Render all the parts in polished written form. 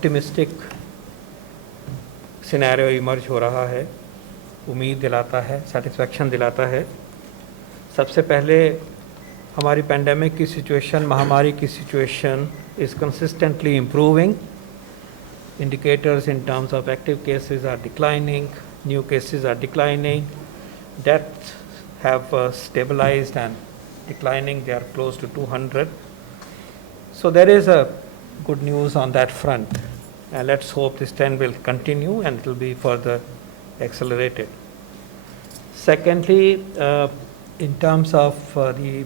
Optimistic scenario emerge हो रहा है, उम्मीद दिलाता है, सेटिस्फैक्शन दिलाता है। सबसे पहले हमारी पेंडेमिक की सिचुएशन, महामारी की situation is consistently improving. Indicators in terms of active cases are declining, new cases are declining, deaths have stabilized and declining, they are close to 200. So there is a good news on that front, and let's hope this trend will continue and it will be further accelerated. Secondly, in terms of the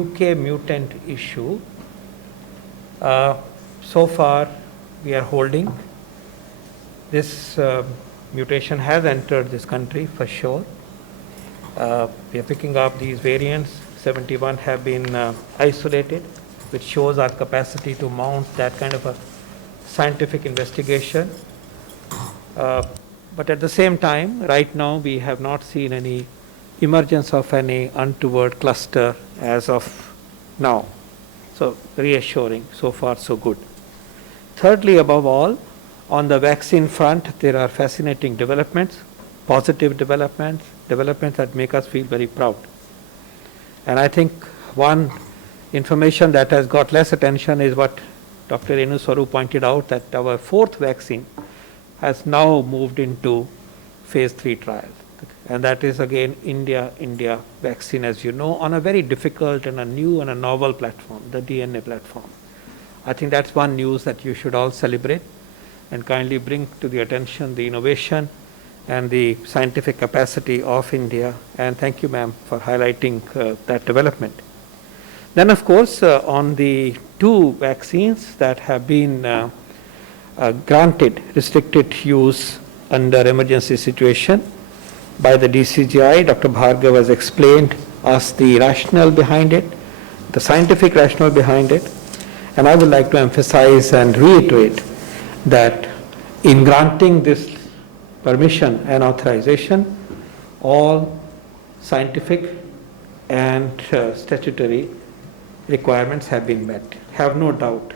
UK mutant issue, so far we are holding. This mutation has entered this country for sure. We are picking up these variants. 71 have been isolated, which shows our capacity to mount that kind of a scientific investigation. But at the same time, right now we have not seen any emergence of any untoward cluster as of now. So reassuring, so far so good. Thirdly, above all, on the vaccine front, there are fascinating developments, positive developments, developments that make us feel very proud. And I think one information that has got less attention is what Dr. Renu Swarup pointed out, that our fourth vaccine has now moved into phase 3 trial. And that is again India vaccine, as you know, on a very difficult and a new and a novel platform, the DNA platform. I think that's one news that you should all celebrate and kindly bring to the attention the innovation and the scientific capacity of India. And thank you, ma'am, for highlighting that development. Then, of course, on the two vaccines that have been granted restricted use under emergency situation by the DCGI, Dr. Bhargav has explained us the rationale behind it, the scientific rationale behind it. And I would like to emphasize and reiterate that in granting this permission and authorization, all scientific and statutory requirements have been met. Have no doubt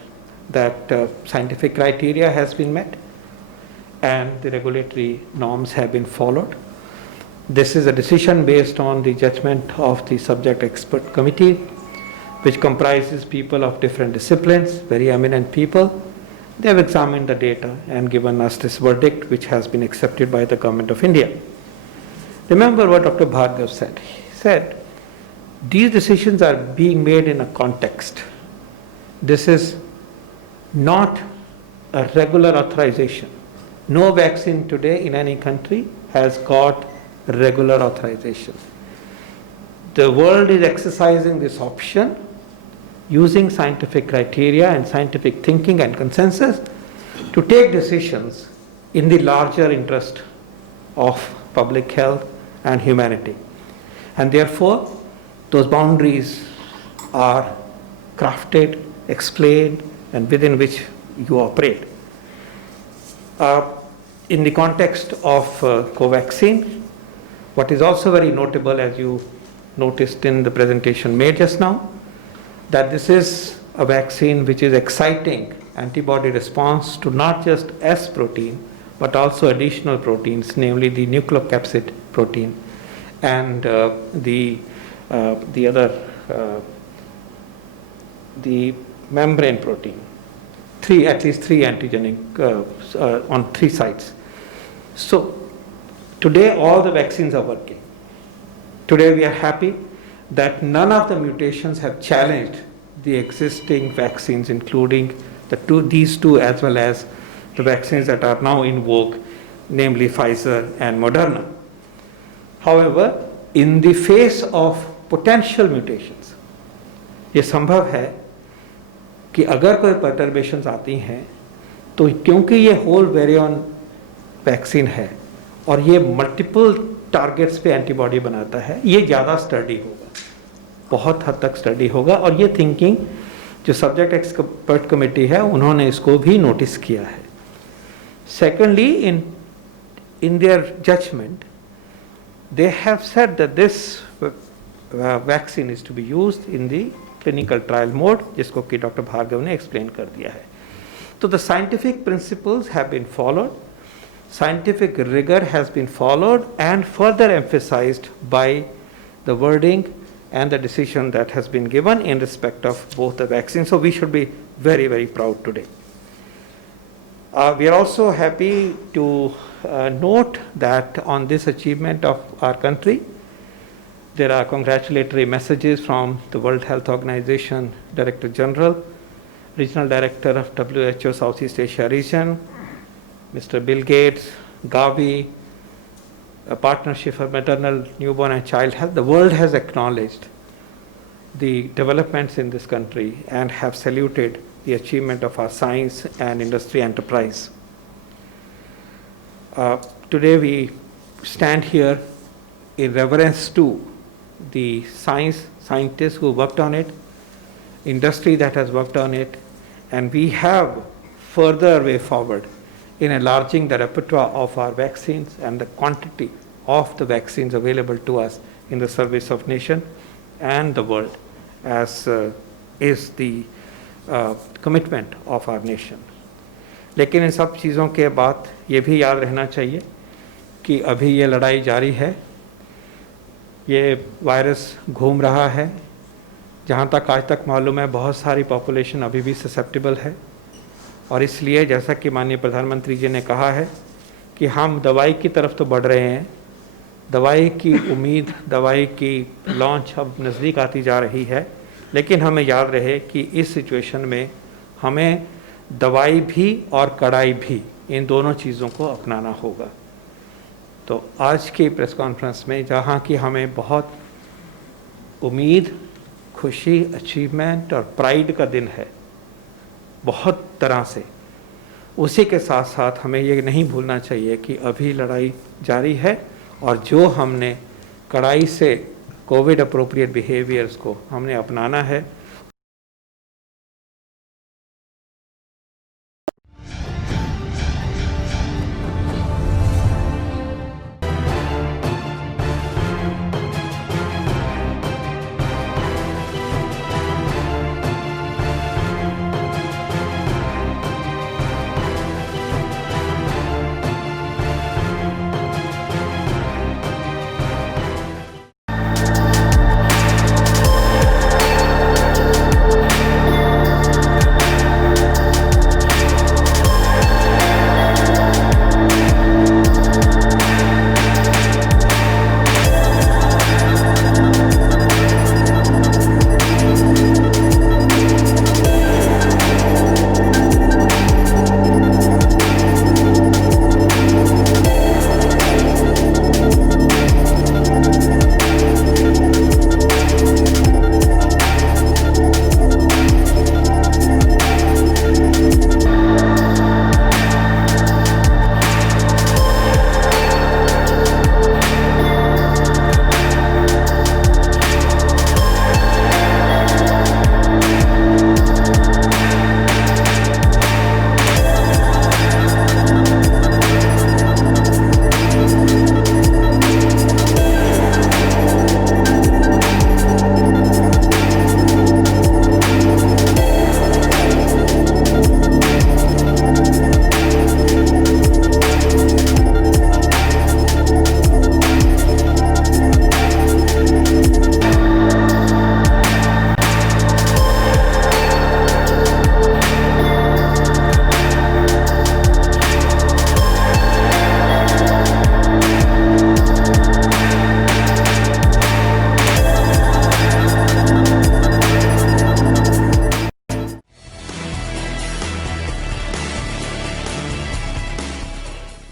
that scientific criteria has been met and the regulatory norms have been followed. This is a decision based on the judgment of the subject expert committee, which comprises people of different disciplines, very eminent people. They have examined the data and given us this verdict, which has been accepted by the Government of India. Remember what Dr. Bhargav said. He said, these decisions are being made in a context. This is not a regular authorization. No vaccine today in any country has got regular authorization. The world is exercising this option using scientific criteria and scientific thinking and consensus to take decisions in the larger interest of public health and humanity. And therefore, those boundaries are crafted, explained, and within which you operate. In the context of Covaxin, what is also very notable, as you noticed in the presentation made just now, that this is a vaccine which is exciting antibody response to not just S protein, but also additional proteins, namely the nucleocapsid protein and the membrane protein. At least three antigenic on 3 sites. So today all the vaccines are working. Today we are happy that none of the mutations have challenged the existing vaccines, including these two as well as the vaccines that are now in vogue, namely Pfizer and Moderna. However, in the face of potential mutations, ये संभव है कि अगर कोई perturbations आती हैं तो क्योंकि ये whole variant वैक्सीन है और ये मल्टीपल टारगेट्स पे एंटीबॉडी बनाता है, ये ज़्यादा स्टडी होगा, बहुत हद तक स्टडी होगा. और ये थिंकिंग जो सब्जेक्ट एक्सपर्ट कमेटी है उन्होंने इसको भी नोटिस किया है. Secondly, in their judgment, they have said that this vaccine is to be used in the clinical trial mode, जिसको कि डॉक्टर भार्गव ने एक्सप्लेन कर दिया है. So the scientific principles have been followed, scientific rigor has been followed and further emphasized by the wording and the decision that has been given in respect of both the vaccines. So we should be very, very proud today. We are also happy to note that on this achievement of our country, there are congratulatory messages from the World Health Organization Director General, Regional Director of WHO Southeast Asia region, Mr. Bill Gates, Gavi, a partnership for maternal, newborn and child health. The world has acknowledged the developments in this country and have saluted the achievement of our science and industry enterprise. Today we stand here in reverence to the scientists who worked on it, industry that has worked on it, and we have further way forward in enlarging the repertoire of our vaccines and the quantity of the vaccines available to us in the service of nation and the world, as is the commitment of our nation. लेकिन इन सब चीज़ों के बाद ये भी याद रहना चाहिए कि अभी ये लड़ाई जारी है, ये वायरस घूम रहा है, जहाँ तक आज तक मालूम है बहुत सारी पॉपुलेशन अभी भी ससेप्टेबल है, और इसलिए जैसा कि माननीय प्रधानमंत्री जी ने कहा है कि हम दवाई की तरफ तो बढ़ रहे हैं, दवाई की उम्मीद, दवाई की लॉन्च अब नज़दीक आती जा रही है, लेकिन हमें याद रहे कि इस सिचुएशन में हमें दवाई भी और कड़ाई भी, इन दोनों चीज़ों को अपनाना होगा। तो आज की प्रेस कॉन्फ्रेंस में जहाँ की हमें बहुत उम्मीद, खुशी, अचीवमेंट और प्राइड का दिन है बहुत तरह से, उसी के साथ साथ हमें ये नहीं भूलना चाहिए कि अभी लड़ाई जारी है और जो हमने कड़ाई से कोविड अप्रोप्रिएट बिहेवियर्स को हमने अपनाना है।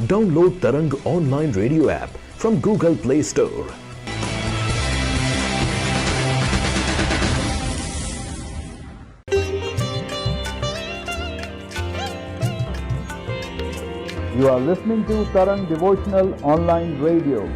Download Tarang online radio app from Google Play Store. You are listening to Tarang Devotional Online Radio.